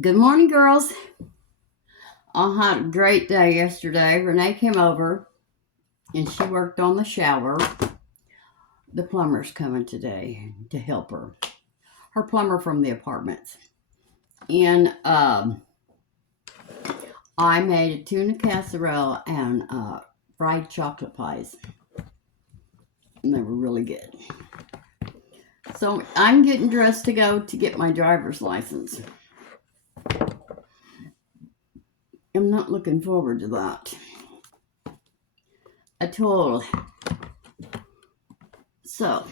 Good morning, girls. I had a great day yesterday. Renee came over and she worked on the shower. The plumber's coming today to help her. Her plumber from the apartments. And I made a tuna casserole and fried chocolate pies. And they were really good. So I'm getting dressed to go to get my driver's license. I'm not looking forward to that at all. So,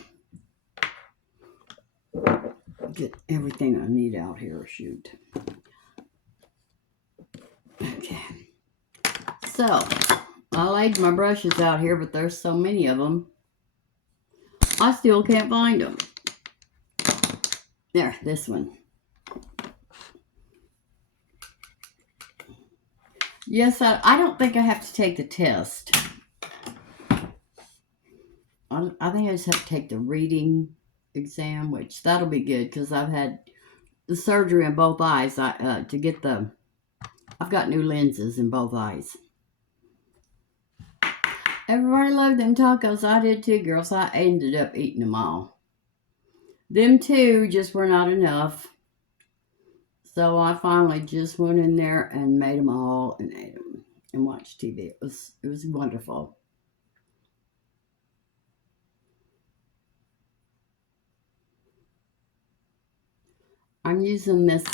get everything I need out here. Shoot. Okay. So, I laid my brushes out here, but there's so many of them. I still can't find them. There, this one. Yes, I don't think I have to take the test. I think I just have to take the reading exam, which that'll be good because I've had the surgery in both eyes to get I've got new lenses in both eyes. Everybody loved them tacos. I did too, girls. I ended up eating them all. Them two just were not enough. So I finally just went in there and made them all and ate them and watched TV. It was wonderful. I'm using this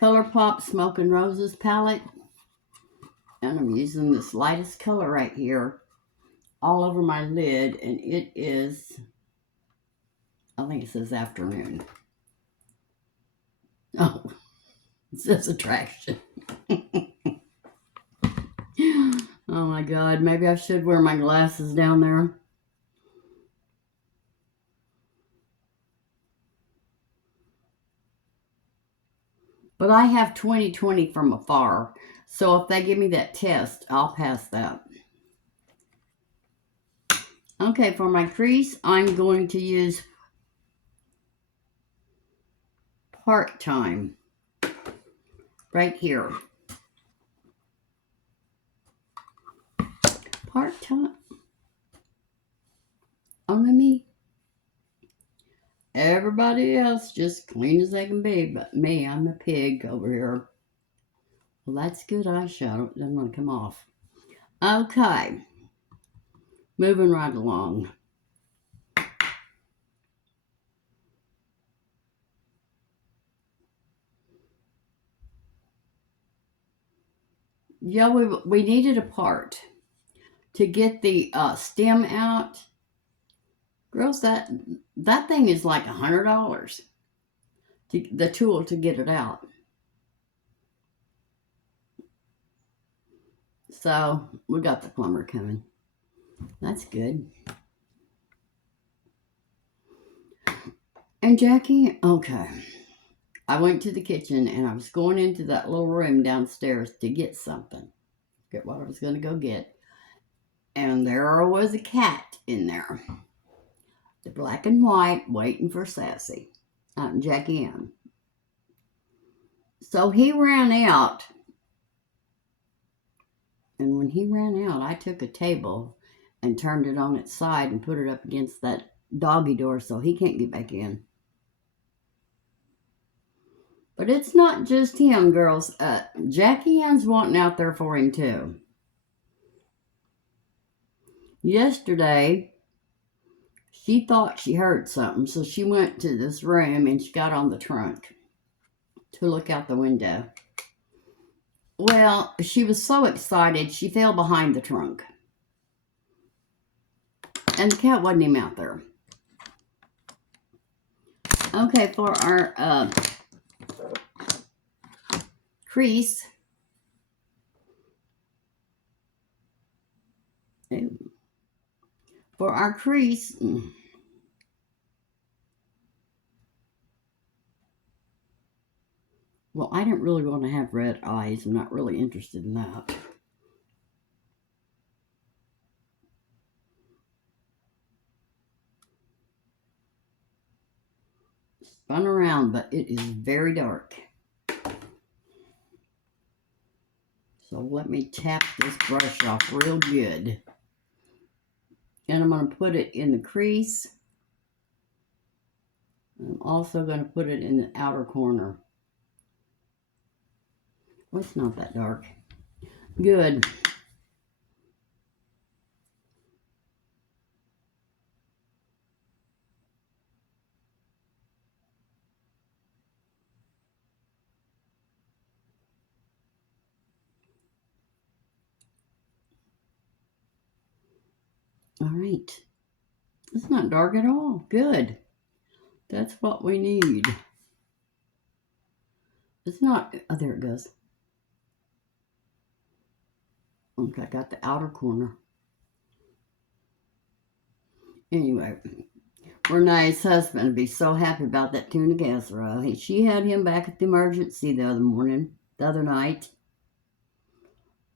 ColourPop Smoke N Roses palette. And I'm using this lightest color right here all over my lid. And it is, I think it says afternoon. Oh, it says attraction. Oh my God, maybe I should wear my glasses down there. But I have 20/20 from afar. So if they give me that test, I'll pass that. Okay, for my crease, I'm going to use Part-Time right here. Part-Time. Only me. Everybody else just clean as they can be, but me, I'm a pig over here. Well, that's good eyeshadow. It doesn't want to come off. Okay. Moving right along. Yeah, we needed a part to get the stem out. Girls, that thing is like $100. The tool to get it out. So we got the plumber coming. That's good. And Jackie, okay. I went to the kitchen and I was going into that little room downstairs to get something. Get what I was going to go get. And there was a cat in there. The black and white waiting for Sassy. Jackie Ann. So he ran out. And when he ran out, I took a table and turned it on its side and put it up against that doggy door so he can't get back in. But it's not just him, girls. Jackie Ann's wanting out there for him, too. Yesterday, she thought she heard something, so she went to this room and she got on the trunk to look out the window. Well, she was so excited, she fell behind the trunk. And the cat wasn't even out there. Okay, for our crease. For our crease, well, I didn't really want to have red eyes. I'm not really interested in that. Spun around, but it is very dark. So let me tap this brush off real good. And I'm going to put it in the crease. I'm also going to put it in the outer corner. Well, it's not that dark. Good. All right. It's not dark at all. Good. That's what we need. It's not, oh, there it goes. Okay, I got the outer corner. Anyway, Renee's husband would be so happy about that tuna casserole. She had him back at the emergency the other night.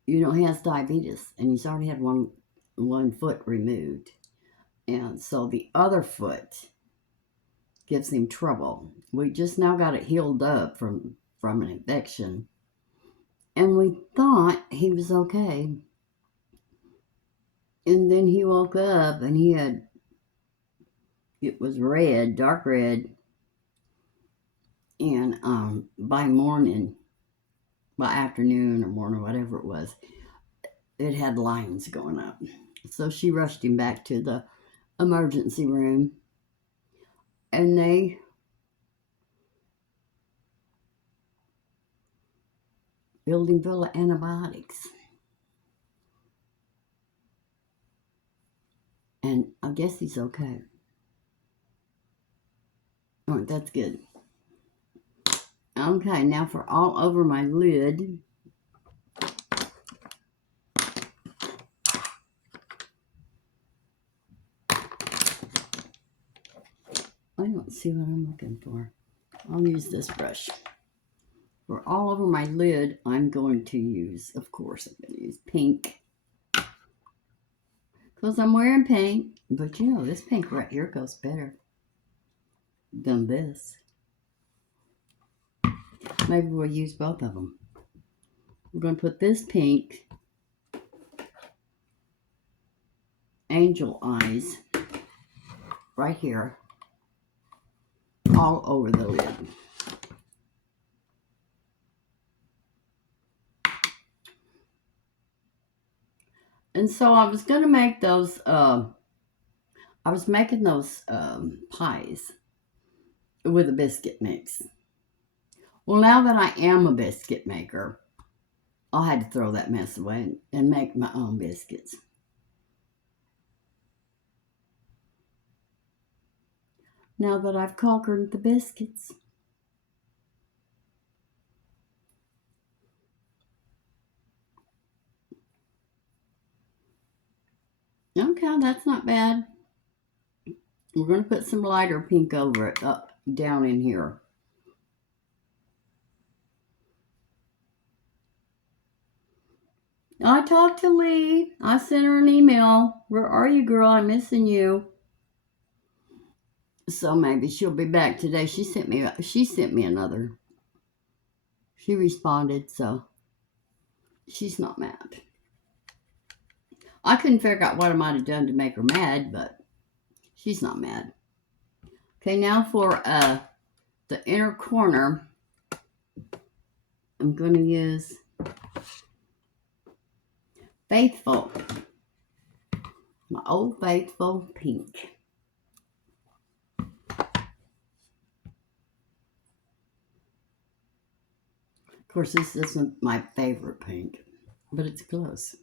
You know, he has diabetes, and he's already had one foot removed. And so the other foot gives him trouble. We just now got it healed up from an infection. And we thought he was okay. And then he woke up and it was red, dark red. And by afternoon or morning, whatever it was, it had lines going up. So she rushed him back to the emergency room. And they filled him full of antibiotics. And I guess he's okay. Oh, that's good. Okay, now for all over my lid. I don't see what I'm looking for. I'll use this brush. For all over my lid, I'm going to use, of course, I'm going to use pink. Because I'm wearing pink. But you know, this pink right here goes better than this. Maybe we'll use both of them. We're going to put this pink angel eyes right here all over the lid. And so I was going to make those, I was making those pies with a biscuit mix. Well, now that I am a biscuit maker, I had to throw that mess away and make my own biscuits. Now that I've conquered the biscuits. Okay, that's not bad. We're going to put some lighter pink over it, down in here. I talked to Lee. I sent her an email. Where are you, girl? I'm missing you. So maybe she'll be back today. She sent me another. She responded, so she's not mad. I couldn't figure out what I might have done to make her mad, but she's not mad. Okay, now for the inner corner, I'm going to use Faithful. My Old Faithful pink. Of course, this isn't my favorite pink, but it's close.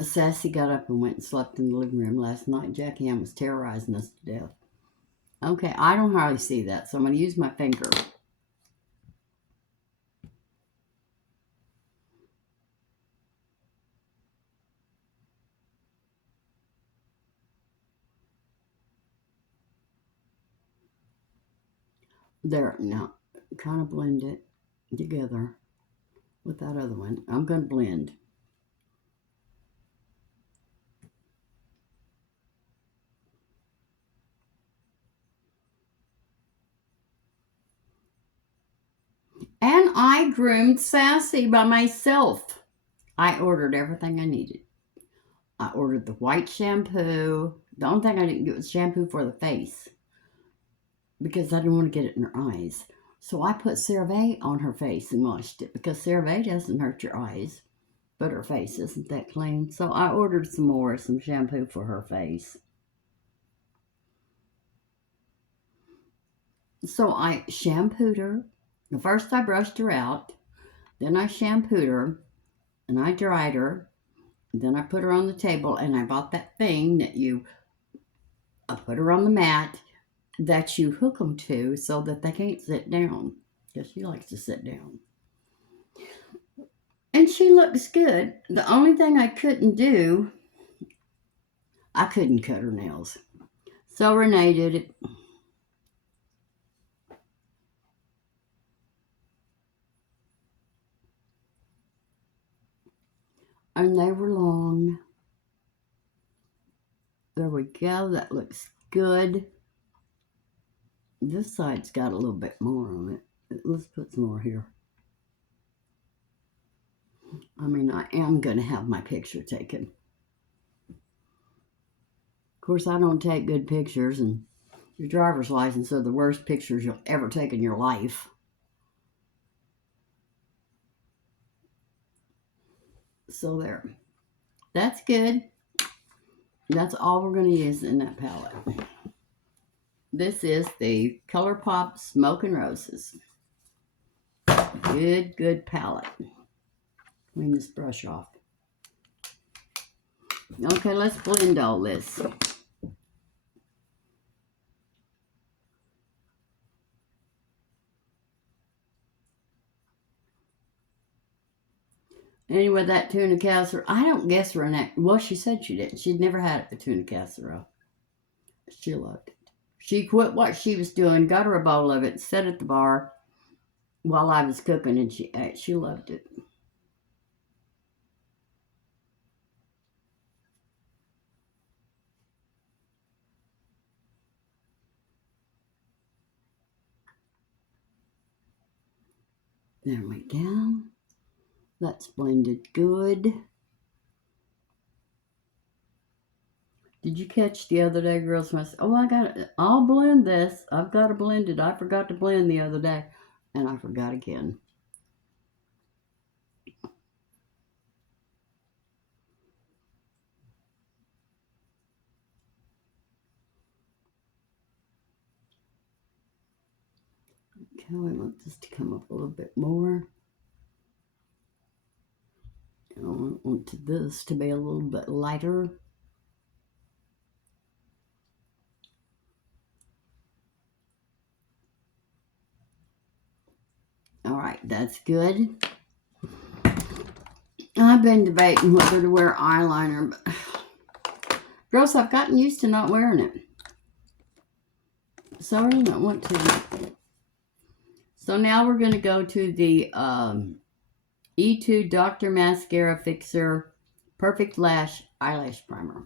Sassy got up and went and slept in the living room last night. Jackie Ann was terrorizing us to death. Okay, I don't hardly see that, so I'm going to use my finger. There, now, kind of blend it together with that other one. I'm going to blend. And I groomed Sassy by myself. I ordered everything I needed. I ordered the white shampoo. The only thing I didn't get was shampoo for the face because I didn't want to get it in her eyes. So I put CeraVe on her face and washed it because CeraVe doesn't hurt your eyes, but her face isn't that clean. So I ordered some shampoo for her face. So I shampooed her. First I brushed her out. Then I shampooed her and I dried her. Then I put her on the table and I bought that thing that I put her on the mat that you hook them to so that they can't sit down because she likes to sit down. And she looks good. The only thing I couldn't do, I couldn't cut her nails. So Renee did it. And they were long. There we go. That looks good. This side's got a little bit more on it. Let's put some more here. I mean, I am going to have my picture taken. Of course, I don't take good pictures, and your driver's license are the worst pictures you'll ever take in your life. So there. That's good. That's all we're going to use in that palette. This is the ColourPop Smoke N Roses. Good palette. Clean this brush off. Okay, let's blend all this. Anyway, that tuna casserole, I don't guess Renee. Well, she said she didn't. She'd never had a tuna casserole. She loved it. She quit what she was doing, got her a bowl of it, sat at the bar while I was cooking, and she ate. She loved it. There we go. That's blended good. Did you catch the other day, girls? When I said, oh, I'll blend this. I've got to blend it. I forgot to blend the other day. And I forgot again. Okay, we want this to come up a little bit more. I want this to be a little bit lighter. All right, that's good. I've been debating whether to wear eyeliner, but girls, I've gotten used to not wearing it. So I really don't want to. So now we're going to go to the Etude Dr. Mascara Fixer Perfect Lash Eyelash Primer.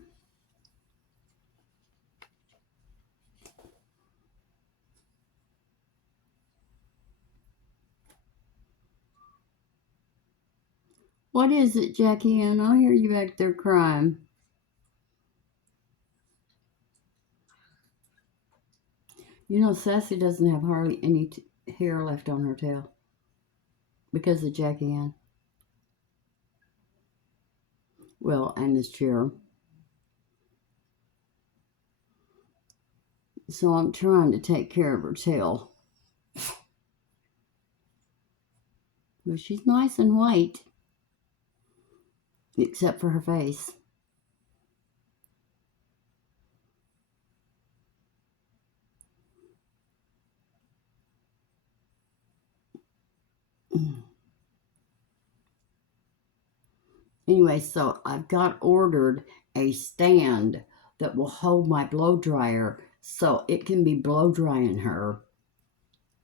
What is it, Jackie Ann? I hear you back there crying. You know, Sassy doesn't have hardly any hair left on her tail because of Jackie Ann. Well, and this chair. So I'm trying to take care of her tail. But she's nice and white, except for her face. Anyway, so I've got ordered a stand that will hold my blow dryer so it can be blow drying her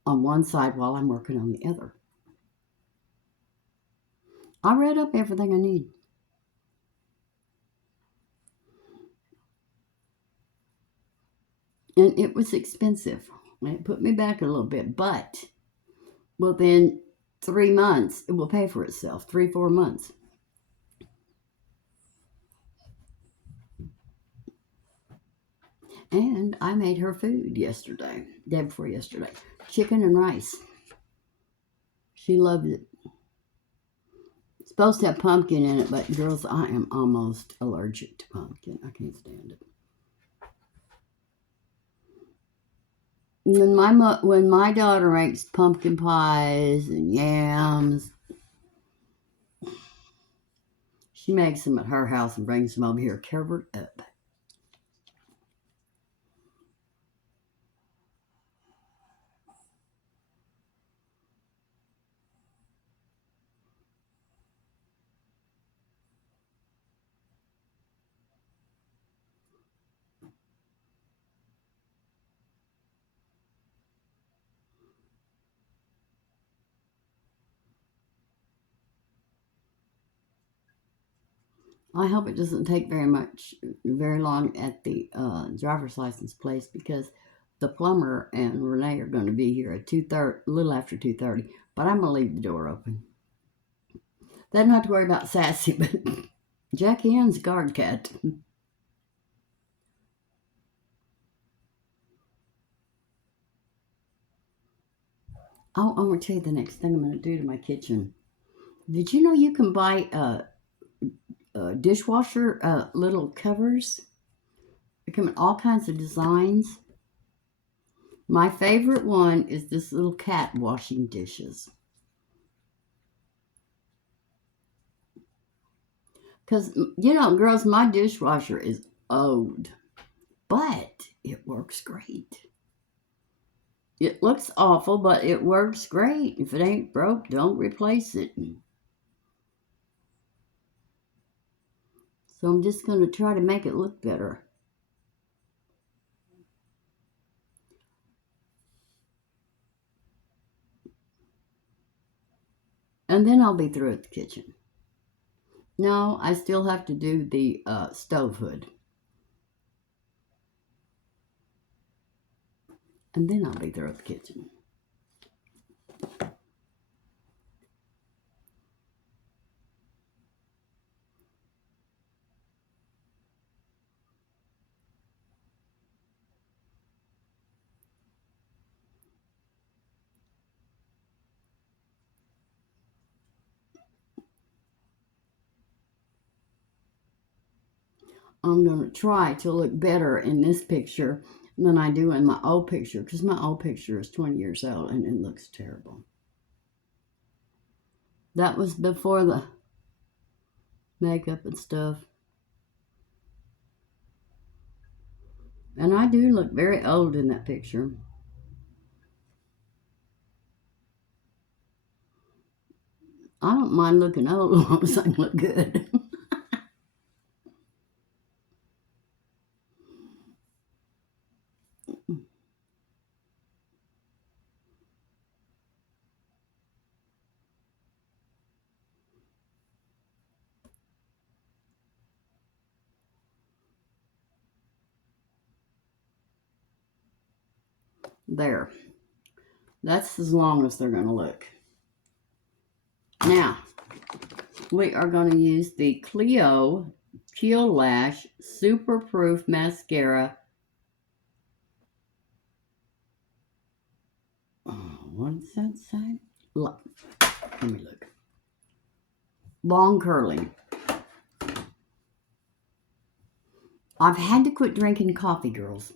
on one side while I'm working on the other. I read up everything I need. And it was expensive. It put me back a little bit, but, well then, 3 months, it will pay for itself. 3-4 months. And I made her food yesterday, day before yesterday. Chicken and rice. She loved it. It's supposed to have pumpkin in it, but girls, I am almost allergic to pumpkin. I can't stand it. When my daughter makes pumpkin pies and yams, she makes them at her house and brings them over here covered up. I hope it doesn't take very long at the driver's license place, because the plumber and Renee are going to be here at 2:30, a little after 2:30. But I'm going to leave the door open. They don't have to worry about Sassy, but Jackie Ann's guard cat. Oh, I want to tell you the next thing I'm going to do to my kitchen. Did you know you can buy dishwasher little covers? They come in all kinds of designs. My favorite one is this little cat washing dishes. Because, you know, girls, my dishwasher is old, but it works great. It looks awful, but it works great. If it ain't broke, don't replace it. So I'm just going to try to make it look better. And then I'll be through at the kitchen. No, I still have to do the stove hood. And then I'll be through at the kitchen. I'm going to try to look better in this picture than I do in my old picture, because my old picture is 20 years old and it looks terrible. That was before the makeup and stuff. And I do look very old in that picture. I don't mind looking old as long as I look good. There. That's as long as they're going to look. Now, we are going to use the Clio Peel Lash Super Proof Mascara. What does that say? Look. Let me look. Long curling. I've had to quit drinking coffee, girls.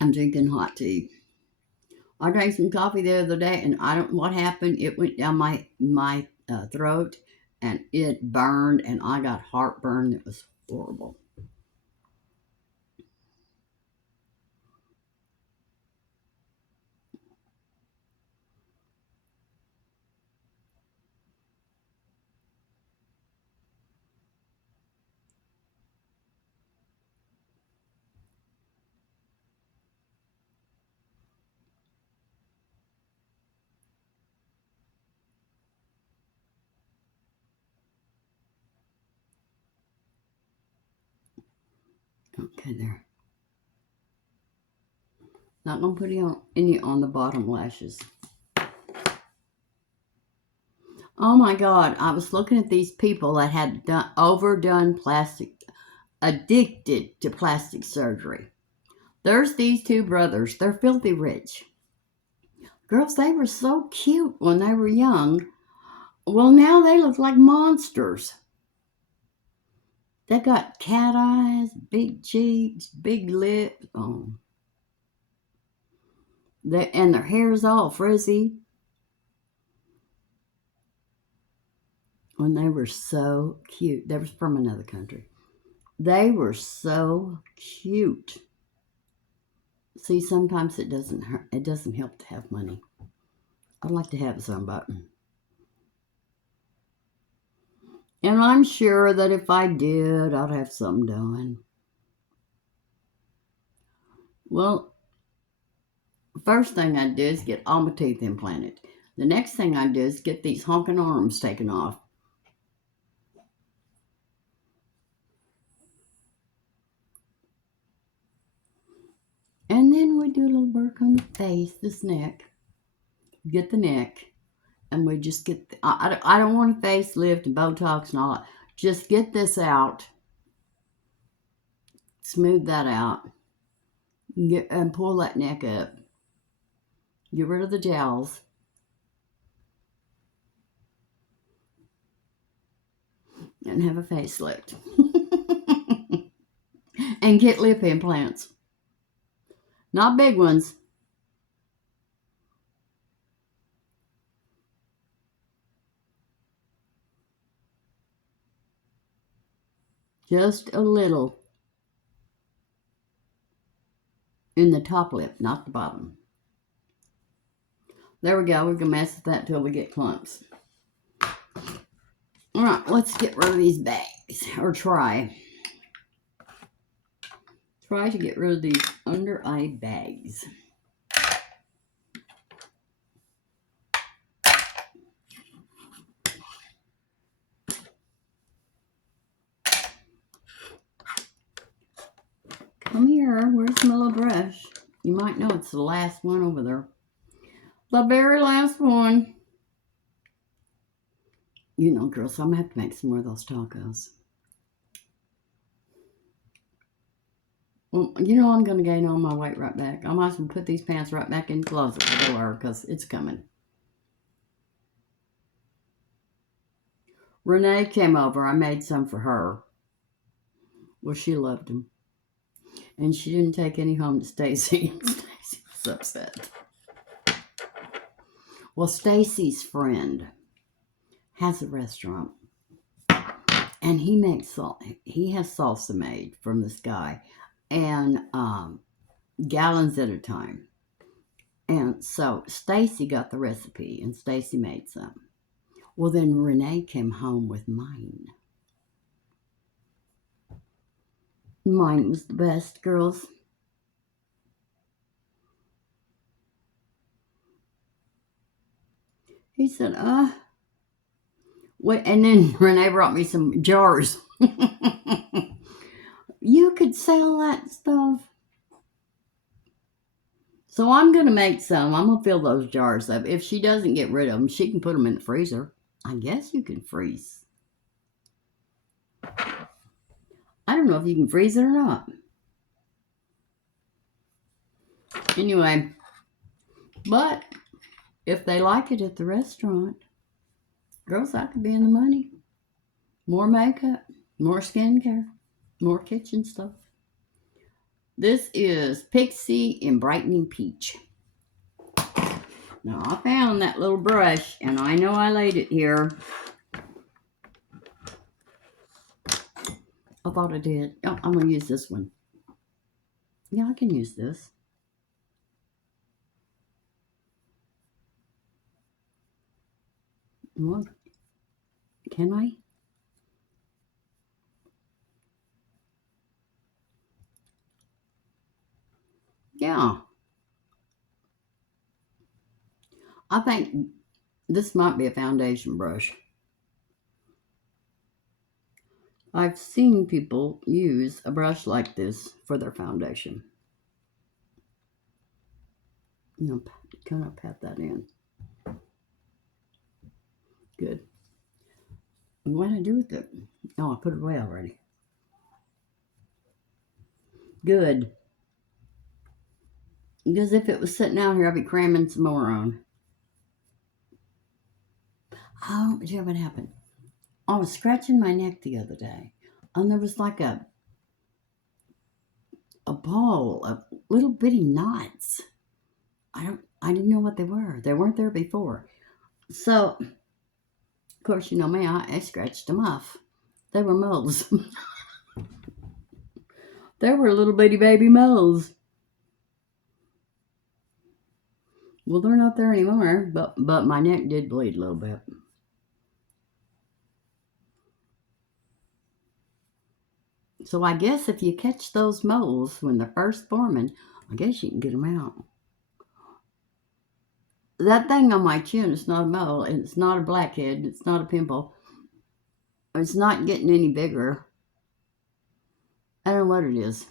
I'm drinking hot tea. I drank some coffee the other day, and I don't know what happened. It went down my throat, and it burned, and I got heartburn. It was horrible. Okay, there. Not going to put any on the bottom lashes. Oh my God, I was looking at these people that had overdone plastic, addicted to plastic surgery. There's these two brothers. They're filthy rich. Girls, they were so cute when they were young. Well, now they look like monsters. They got cat eyes, big cheeks, big lips. Oh. And their hair's all frizzy. When they were so cute. They were from another country. They were so cute. See, sometimes it doesn't hurt. It doesn't help to have money. I'd like to have some, but... And I'm sure that if I did, I'd have something done. Well, first thing I'd do is get all my teeth implanted. The next thing I'd do is get these honking arms taken off. And then we do a little work on the face, this neck. Get the neck. And we just get, I don't want a facelift and Botox and all that. Just get this out. Smooth that out. And pull that neck up. Get rid of the jowls. And have a facelift. And get lip implants. Not big ones. Just a little. In the top lip, not the bottom. There we go. We're going to mess with that till we get clumps. All right, let's get rid of these bags. Or try. Try to get rid of these under eye bags. Come here. Where's my little brush? You might know it's the last one over there. The very last one. You know, girls, I'm going to have to make some more of those tacos. Well, you know I'm going to gain all my weight right back. I might as well put these pants right back in the closet where they were because it's coming. Renee came over. I made some for her. Well, she loved them. And she didn't take any home to Stacy. Stacy was upset. Well, Stacy's friend has a restaurant. And he has salsa made from this guy. And gallons at a time. And so Stacy got the recipe and Stacy made some. Well, then Renee came home with mine. Mine was the best, girls. He said, wait, and then Renee brought me some jars. You could sell that stuff. So I'm going to make some. I'm going to fill those jars up. If she doesn't get rid of them, she can put them in the freezer. I guess you can freeze. I don't know if you can freeze it or not. Anyway, but if they like it at the restaurant, girls, I could be in the money. More makeup, more skincare, more kitchen stuff. This is Pixi in Brightening Peach. Now, I found that little brush, and I know I laid it here. I thought I did. Oh, I'm going to use this one. Yeah, I can use this. What? Can I? Yeah. I think this might be a foundation brush. I've seen people use a brush like this for their foundation. You know, kind of pat that in. Good. And what did I do with it? Oh, I put it away already. Good. Because if it was sitting out here, I'd be cramming some more on. Oh, did you know what happened? I was scratching my neck the other day, and there was like a ball of little bitty knots. I didn't know what they were. They weren't there before. So, of course, you know me, I scratched them off. They were moles. They were little bitty baby moles. Well, they're not there anymore, but my neck did bleed a little bit. So I guess if you catch those moles when they're first forming, I guess you can get them out. That thing on my chin is not a mole, and it's not a blackhead, it's not a pimple. It's not getting any bigger. I don't know what it is.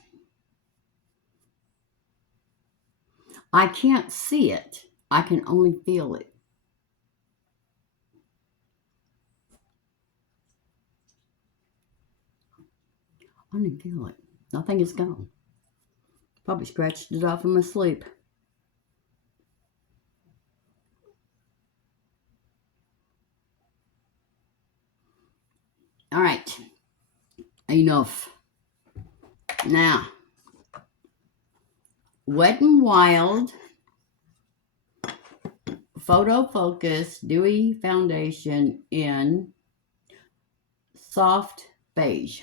I can't see it. I can only feel it. I didn't feel it. I think it's gone. Probably scratched it off in my sleep. All right. Enough. Now, Wet n Wild Photo Focus Dewy Foundation in Soft Beige.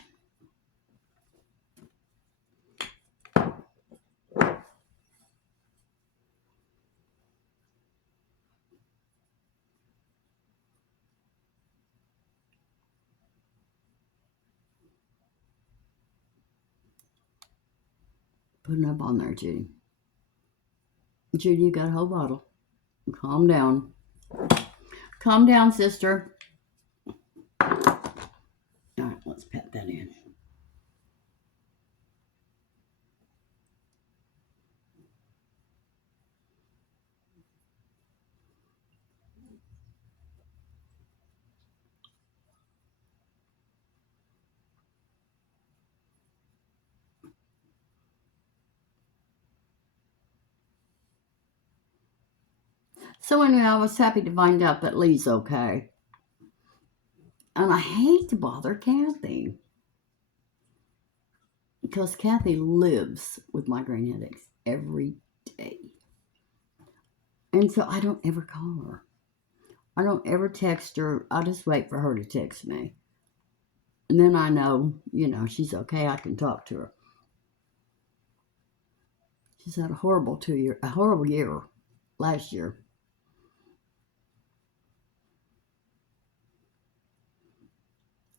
Putting up on there, Judy. Judy, you got a whole bottle. Calm down. Calm down, sister. All right, let's pat that in. So anyway, I was happy to find out that Lee's okay. And I hate to bother Kathy, because Kathy lives with migraine headaches every day. And so I don't ever call her. I don't ever text her. I just wait for her to text me. And then I know, she's okay. I can talk to her. She's had a horrible year last year.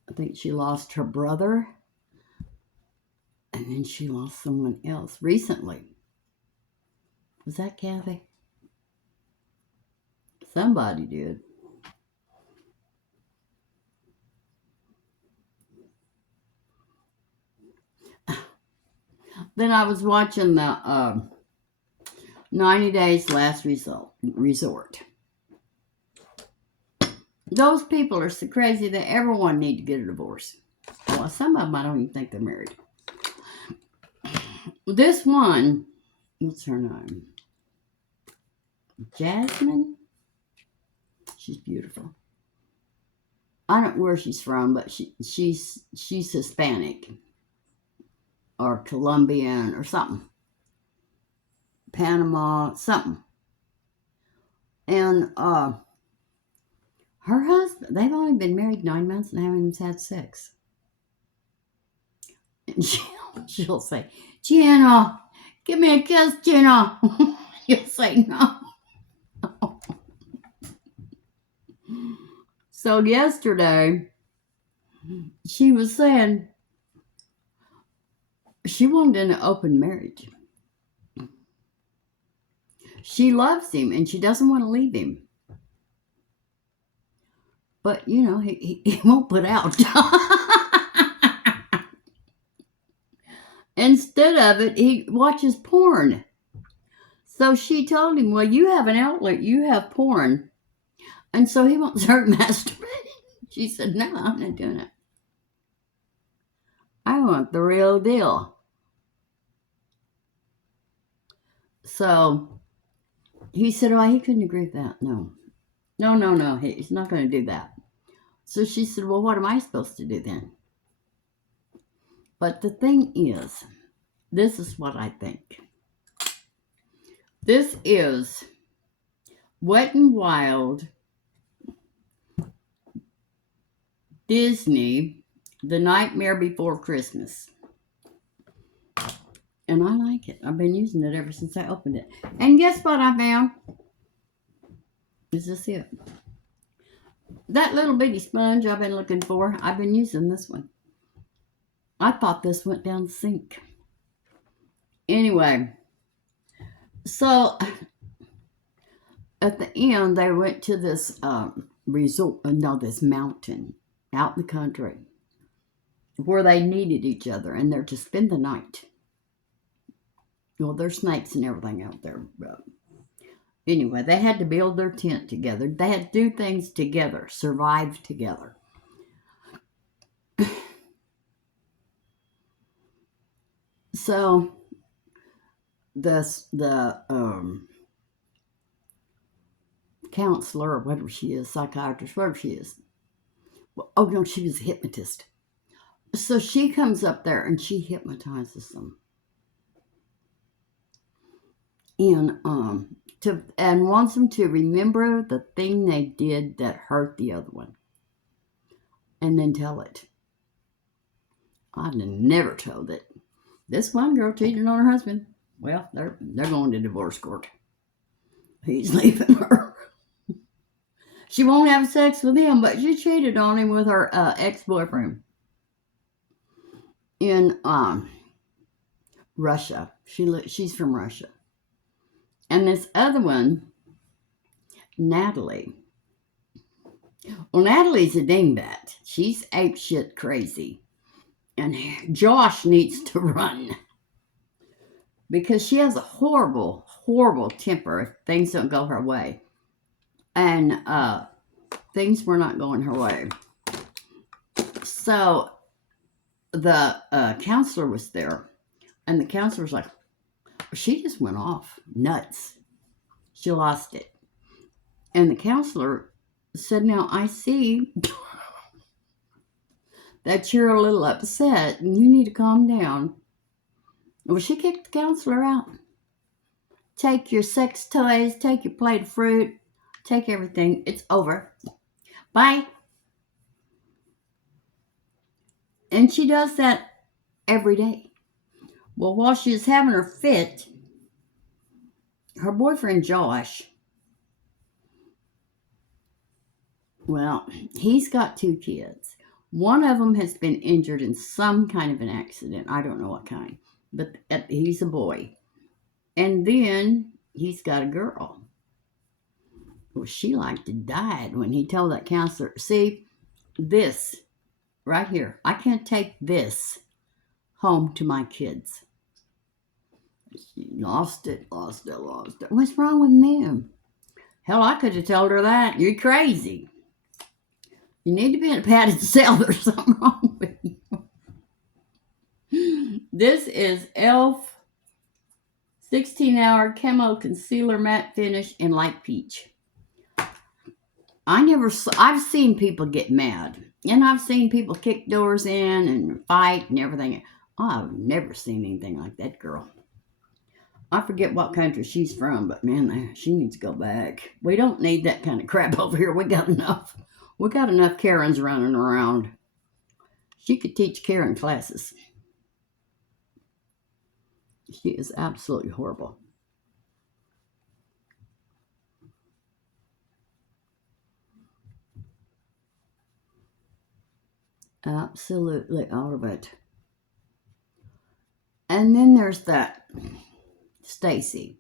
I think she lost her brother, and then she lost someone else recently. Was that Kathy? Somebody did. Then I was watching the 90 Days Last Resort. Those people are so crazy that everyone need to get a divorce. Well, some of them I don't even think they're married. This one, what's her name? Jasmine? She's beautiful. I don't know where she's from, but she's Hispanic or Colombian or something. Panama, something. And her husband, they've only been married 9 months and haven't even had sex. And she'll say, Gina, give me a kiss, Gina. You'll say no. So yesterday, she was saying she wanted an open marriage. She loves him and she doesn't want to leave him. But, he won't put out. Instead of it, he watches porn. So she told him, well, you have an outlet, you have porn. And so he wants her masturbating. She said, no, I'm not doing it. I want the real deal. So he said, oh, he couldn't agree with that. No. He's not going to do that. So she said, well, what am I supposed to do then? But the thing is, this is what I think. This is Wet and Wild Disney, The Nightmare Before Christmas. And I like it. I've been using it ever since I opened it. And guess what I found? Is this it? That little bitty sponge I've been looking for, I've been using this one. I thought this went down the sink. Anyway, so at the end, they went to this this mountain out in the country where they needed each other, and they're to spend the night. Well, there's snakes and everything out there, but anyway, they had to build their tent together. They had to do things together, survive together. So the counselor, or whatever she is, psychiatrist, whatever she is. Well, oh no, she was a hypnotist. So she comes up there and she hypnotizes them. And wants them to remember the thing they did that hurt the other one. And then tell it. I've never told it. This one girl cheated on her husband. Well, they're going to divorce court. He's leaving her. She won't have sex with him, but she cheated on him with her ex-boyfriend in Russia. She's from Russia. And this other one, Natalie. Well, Natalie's a dingbat. She's apeshit crazy. And Josh needs to run. Because she has a horrible, horrible temper if things don't go her way. And things were not going her way. So the counselor was there. And the counselor was like, she just went off nuts. She lost it. And the counselor said, now I see that you're a little upset and you need to calm down. Well, she kicked the counselor out. Take your sex toys, take your plate of fruit, take everything. It's over. Bye. And she does that every day. Well, while she was having her fit, her boyfriend Josh, well, he's got 2 kids. One of them has been injured in some kind of an accident. I don't know what kind, but he's a boy. And then he's got a girl. Well, she like to die when he told that counselor, see, this right here, I can't take this home to my kids. She lost it. What's wrong with them? Hell, I could have told her that. You're crazy. You need to be in a padded cell. There's something wrong with you. This is e.l.f. 16-hour Camo Concealer Matte Finish in Light Peach. I've seen people get mad. And I've seen people kick doors in and fight and everything. I've never seen anything like that girl. I forget what country she's from, but man, she needs to go back. We don't need that kind of crap over here. We got enough. We got enough Karens running around. She could teach Karen classes. She is absolutely horrible. Absolutely out of it. And then there's that Stacy.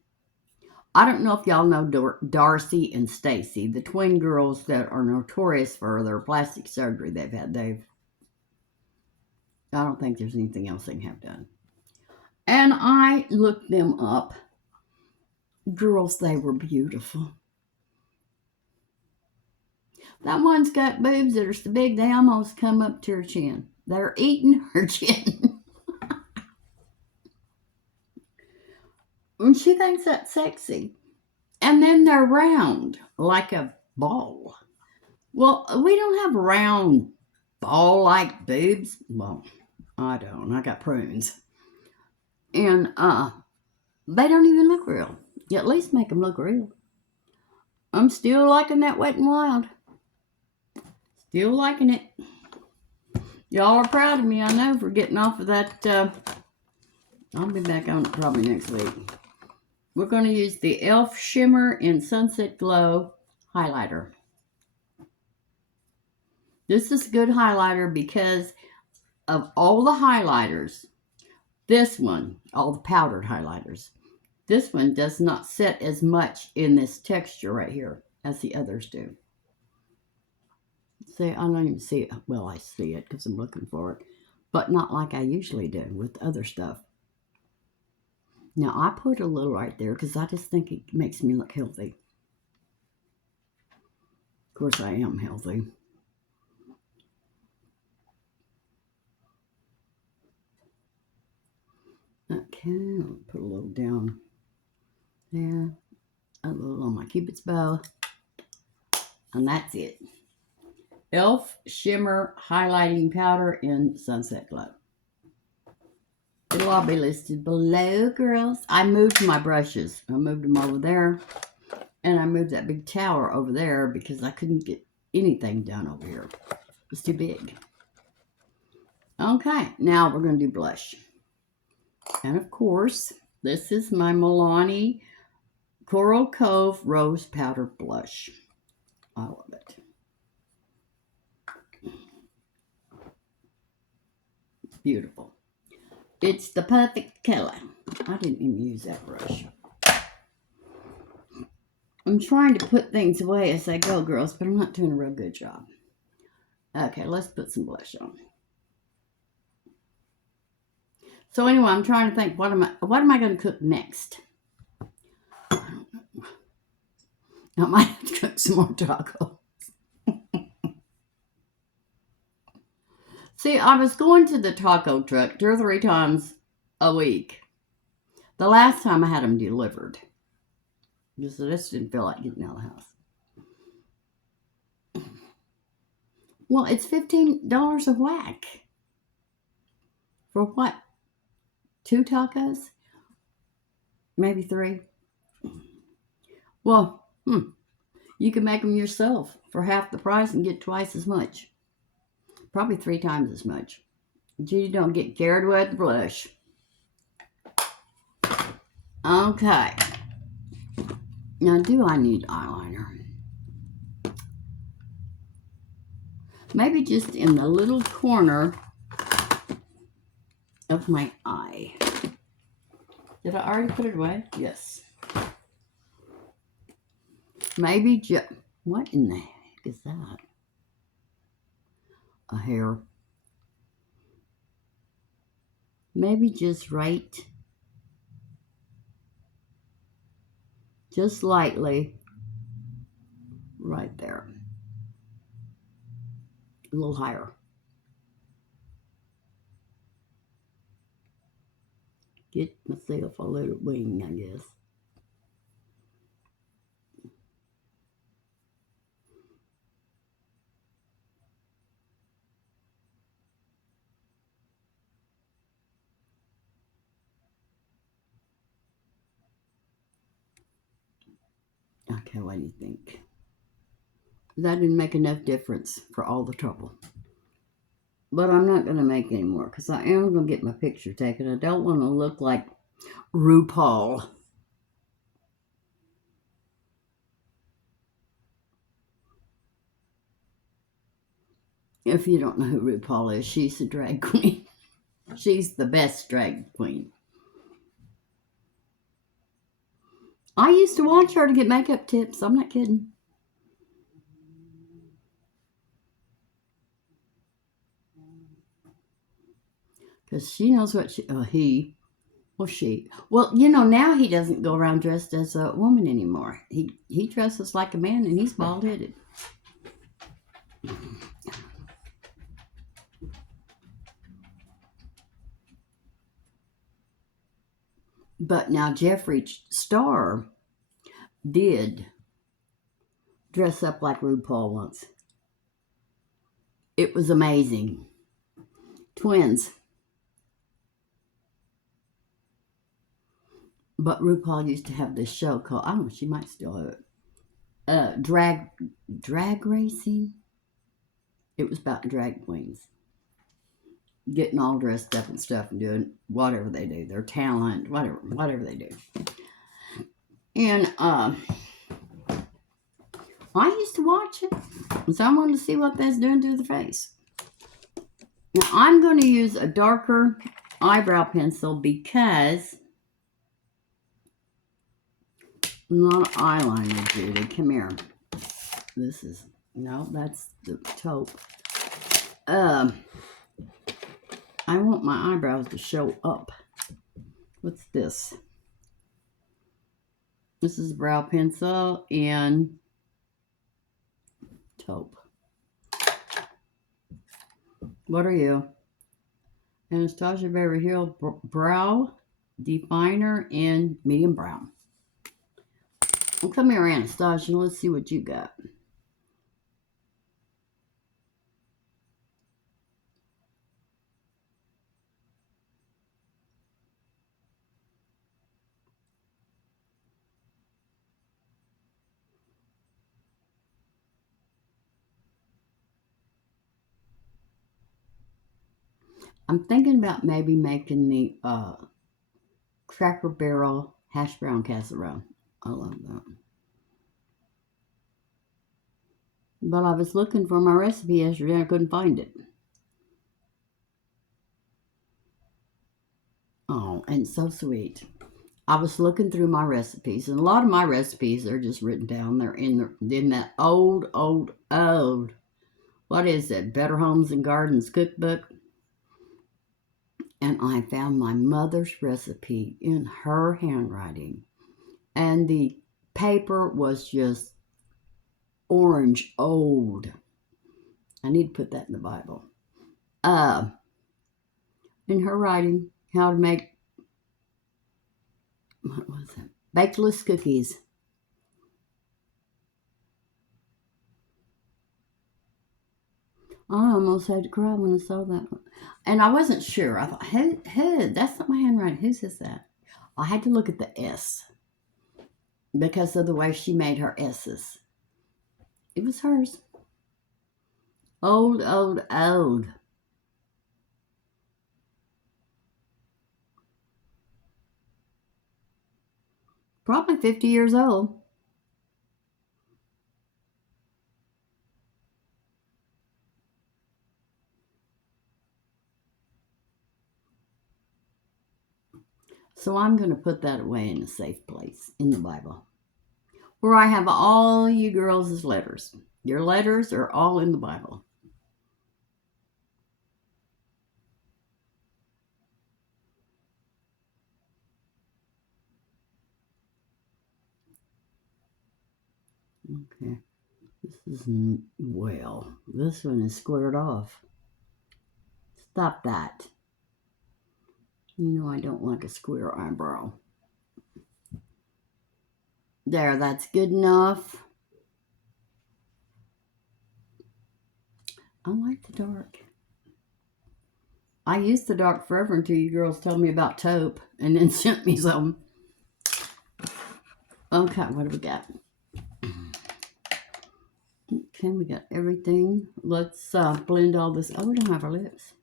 I don't know if y'all know Darcy and Stacy, the twin girls that are notorious for their plastic surgery they've had. I don't think there's anything else they can have done. And I looked them up. Girls, they were beautiful. That one's got boobs that are so big they almost come up to her chin. They're eating her chin. And she thinks that's sexy. And then they're round, like a ball. Well, we don't have round ball-like boobs. Well, I don't. I got prunes. And they don't even look real. You at least make them look real. I'm still liking that Wet n Wild. Still liking it. Y'all are proud of me, I know, for getting off of that. I'll be back on it probably next week. We're going to use the e.l.f. Shimmer in Sunset Glow highlighter. This is a good highlighter because of all the highlighters, this one, all the powdered highlighters, this one does not set as much in this texture right here as the others do. See, I don't even see it. Well, I see it because I'm looking for it, but not like I usually do with other stuff. Now, I put a little right there because I just think it makes me look healthy. Of course, I am healthy. Okay, I'll put a little down there, a little on my Cupid's bow, and that's it. e.l.f. Shimmer Highlighting Powder in Sunset Glow. It'll all be listed below, girls. I moved my brushes. I moved them over there, and I moved that big tower over there because I couldn't get anything done over here. It was too big. Okay, now we're going to do blush. And of course, this is my Milani Coral Cove Rose Powder Blush. I love it. It's beautiful. It's the perfect color. I didn't even use that brush. I'm trying to put things away as I go, girls, but I'm not doing a real good job. Okay, let's put some blush on. So anyway, I'm trying to think, what am I going to cook next? I might have to cook some more tacos. See, I was going to the taco truck 2 or 3 times a week. The last time I had them delivered. Because I just didn't feel like getting out of the house. Well, it's $15 a whack. For what? 2 tacos? Maybe 3? Well, you can make them yourself for half the price and get twice as much. Probably 3 times as much. Judy, don't get carried away with the blush. Okay. Now, do I need eyeliner? Maybe just in the little corner of my eye. Did I already put it away? Yes. Maybe just... What in the heck is that? A hair. Maybe just right. Just lightly. Right there. A little higher. Get myself a little wing, I guess. Okay, what do you think? That didn't make enough difference for all the trouble. But I'm not going to make any more because I am going to get my picture taken. I don't want to look like RuPaul. If you don't know who RuPaul is, she's a drag queen. She's the best drag queen. I used to watch her to get makeup tips. I'm not kidding. Because she knows what he Well, well, you know, now he doesn't go around dressed as a woman anymore. He dresses like a man, and he's bald headed. But now Jeffree Star did dress up like RuPaul once. It was amazing. Twins. But RuPaul used to have this show called, I don't know, she might still have it. Drag racing. It was about drag queens getting all dressed up and stuff and doing whatever they do, their talent, whatever they do. And I used to watch it, so I wanted to see what that's doing to the face. Now I'm going to use a darker eyebrow pencil because I'm not an eyeliner, Judy. Come here. That's the taupe. I want my eyebrows to show up. What's this? This is brow pencil and taupe. What are you? Anastasia Beverly Hills brow definer in medium brown. Well, come here, Anastasia. Let's see what you got. I'm thinking about maybe making the Cracker Barrel hash brown casserole. I love that. But I was looking for my recipe yesterday and I couldn't find it. Oh, and so sweet. I was looking through my recipes, and a lot of my recipes are just written down. They're in that old. What is it? Better Homes and Gardens cookbook. And I found my mother's recipe in her handwriting. And the paper was just orange old. I need to put that in the Bible. In her writing, how to make, what was it? Bakeless cookies. I almost had to cry when I saw that one. And I wasn't sure. I thought, hey, that's not my handwriting. Whose is that? I had to look at the S because of the way she made her S's. It was hers. Old. Probably 50 years old. So I'm going to put that away in a safe place in the Bible, where I have all you girls' letters. Your letters are all in the Bible. Okay. This one is squared off. Stop that. You know I don't like a square eyebrow. There, that's good enough. I like the dark. I used the dark forever until you girls told me about taupe and then sent me some. Okay, what do we got? Okay, we got everything. Let's blend all this. Oh, we don't have our lips.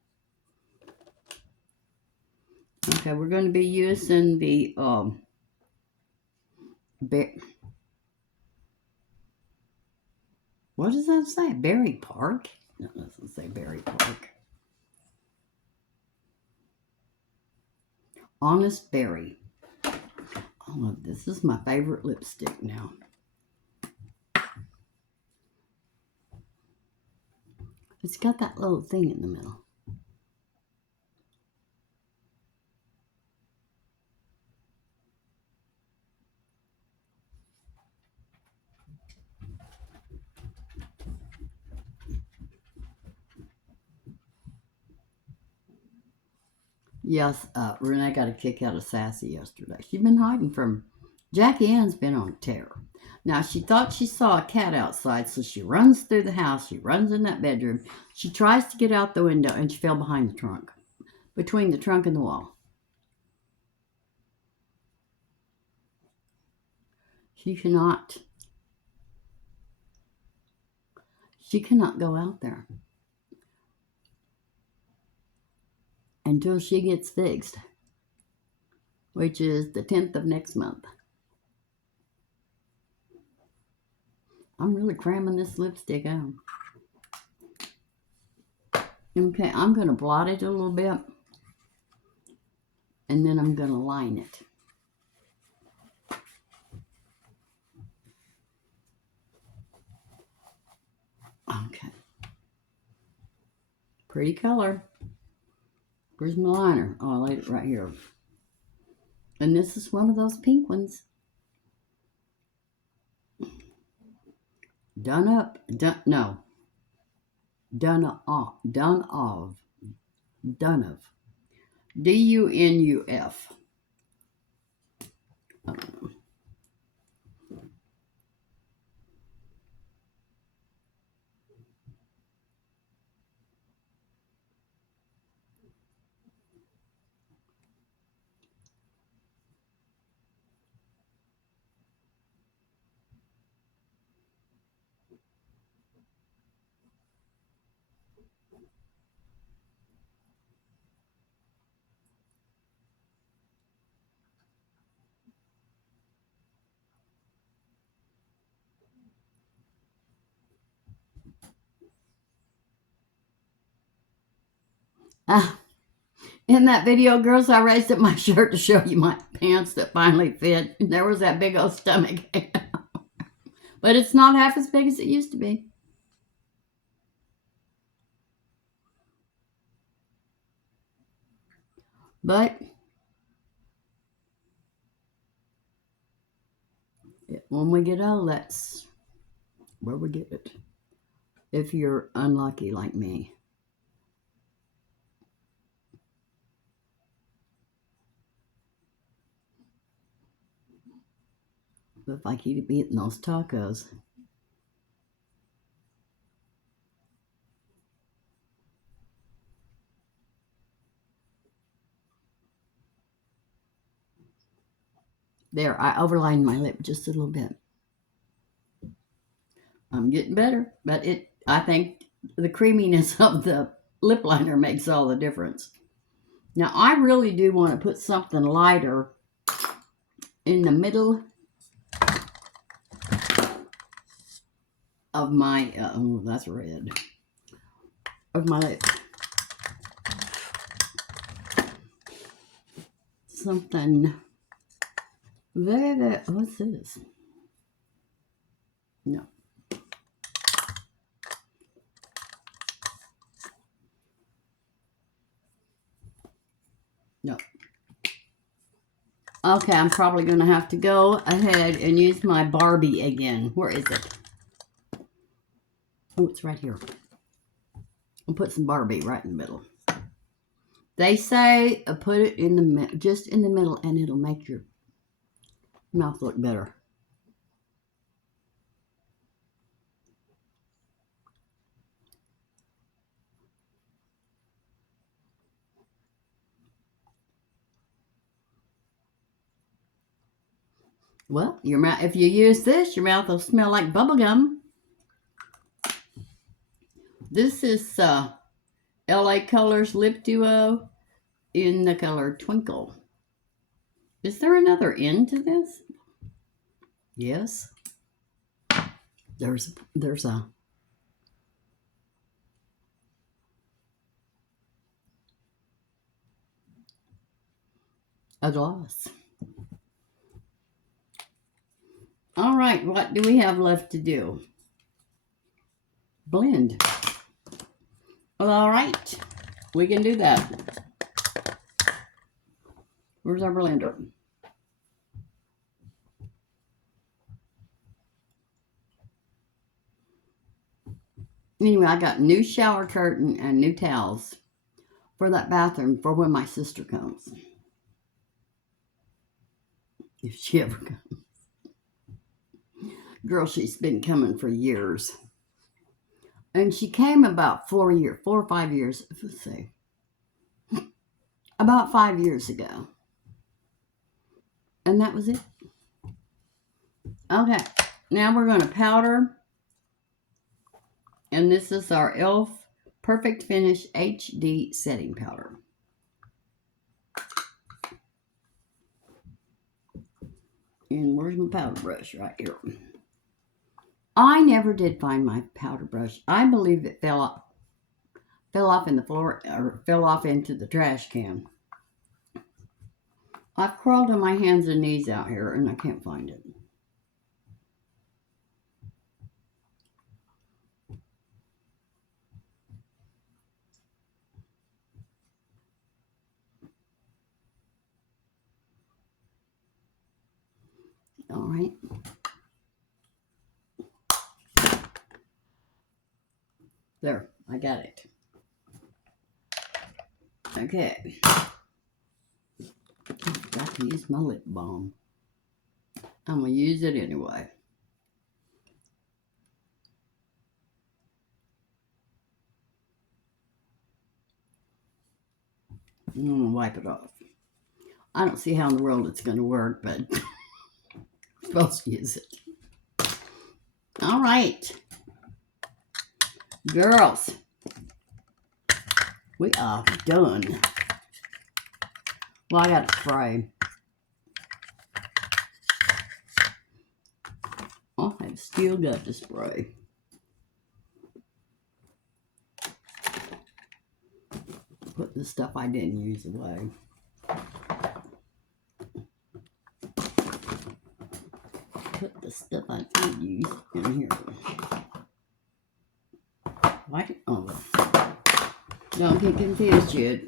Okay, we're going to be using the what does that say? Berry Park? No, it doesn't say Berry Park. Honest Berry. Oh, this is my favorite lipstick now. It's got that little thing in the middle. Yes, Renee got a kick out of Sassy yesterday. She'd been hiding from... Jackie Ann's been on a tear. Now, she thought she saw a cat outside, so she runs through the house. She runs in that bedroom. She tries to get out the window, and she fell behind the trunk, between the trunk and the wall. She cannot go out there until she gets fixed, which is the 10th of next month. I'm really cramming this lipstick out. Okay, I'm going to blot it a little bit, and then I'm going to line it. Okay. Pretty color. Where's my liner? Oh, I laid it right here. And this is one of those pink ones. Dunuf. D-U-N-U-F. In that video, girls, I raised up my shirt to show you my pants that finally fit. And there was that big old stomach. But it's not half as big as it used to be. But when we get old, that's where we get it. If you're unlucky like me. But if I keep eating those tacos. There, I overlined my lip just a little bit. I'm getting better, but I think the creaminess of the lip liner makes all the difference. Now, I really do want to put something lighter in the middle of my, oh, that's red, of my lip. Something very, very, what's this? No. No. Okay, I'm probably going to have to go ahead and use my Barbie again. Where is it? Oh, it's right here. I'll put some Barbie right in the middle. They say put it in the just in the middle, and it'll make your mouth look better. Well, your mouth, if you use this, your mouth will smell like bubblegum. This is LA Colors Lip Duo in the color Twinkle. Is there another end to this? Yes. There's a gloss. All right, what do we have left to do? Blend. Well, all right, we can do that. Where's our blender? Anyway, I got new shower curtain and new towels for that bathroom for when my sister comes. If she ever comes. Girl, she's been coming for years. And she came about 4 or 5 years, let's see, about 5 years ago. And that was it. Okay, now we're going to powder. And this is our e.l.f. Perfect Finish HD Setting Powder. And where's my powder brush? Right here. I never did find my powder brush. I believe it fell off in the floor, or fell off into the trash can. I've crawled on my hands and knees out here and I can't find it. All right. There, I got it. Okay. I've got to use my lip balm. I'm going to use it anyway. I'm going to wipe it off. I don't see how in the world it's going to work, but I'm supposed to use it. All right. Girls, we are done. Well, I got to spray. I've still got to spray. Put the stuff I didn't use away. Put the stuff I did use in here. What? Oh, don't get confused, yet.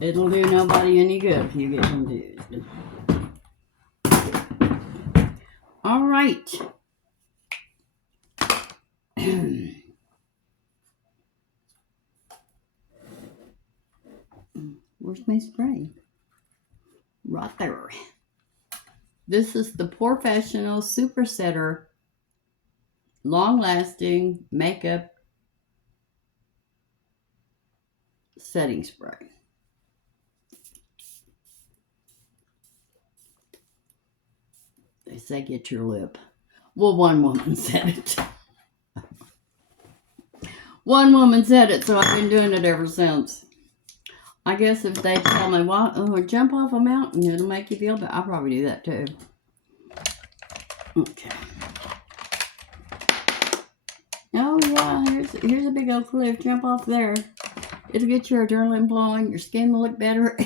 It'll do nobody any good if you get confused. All right. Where's my spray? Right there. This is the Professional Super Setter Long-Lasting Makeup Setting Spray. They say get your lip. Well, one woman said it. One woman said it, so I've been doing it ever since. I guess if they tell me, well, jump off a mountain, it'll make you feel better. I'll probably do that too. Okay. Oh yeah, here's a big old cliff. Jump off there. It'll get your adrenaline flowing. Your skin will look better.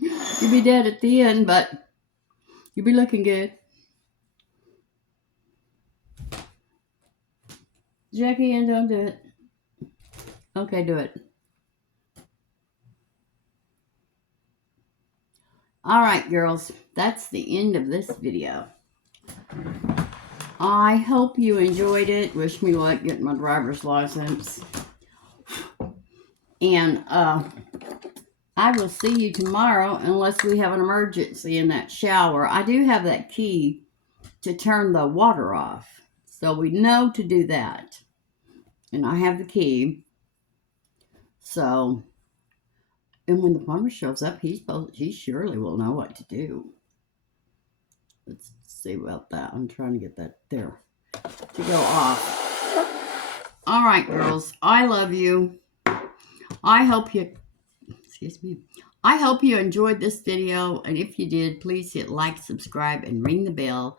You'll be dead at the end, but you'll be looking good. Jackie, and don't do it. Okay, do it. All right, girls. That's the end of this video. I hope you enjoyed it. Wish me luck getting my driver's license. And I will see you tomorrow unless we have an emergency in that shower. I do have that key to turn the water off. So we know to do that. And I have the key. So, and when the plumber shows up, he surely will know what to do. Let's see about that. I'm trying to get that there to go off. All right, girls. I love you. I hope you, I hope you enjoyed this video. And if you did, please hit like, subscribe, and ring the bell.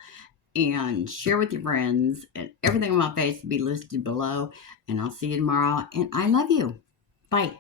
And share with your friends. And everything on my face will be listed below. And I'll see you tomorrow. And I love you. Bye.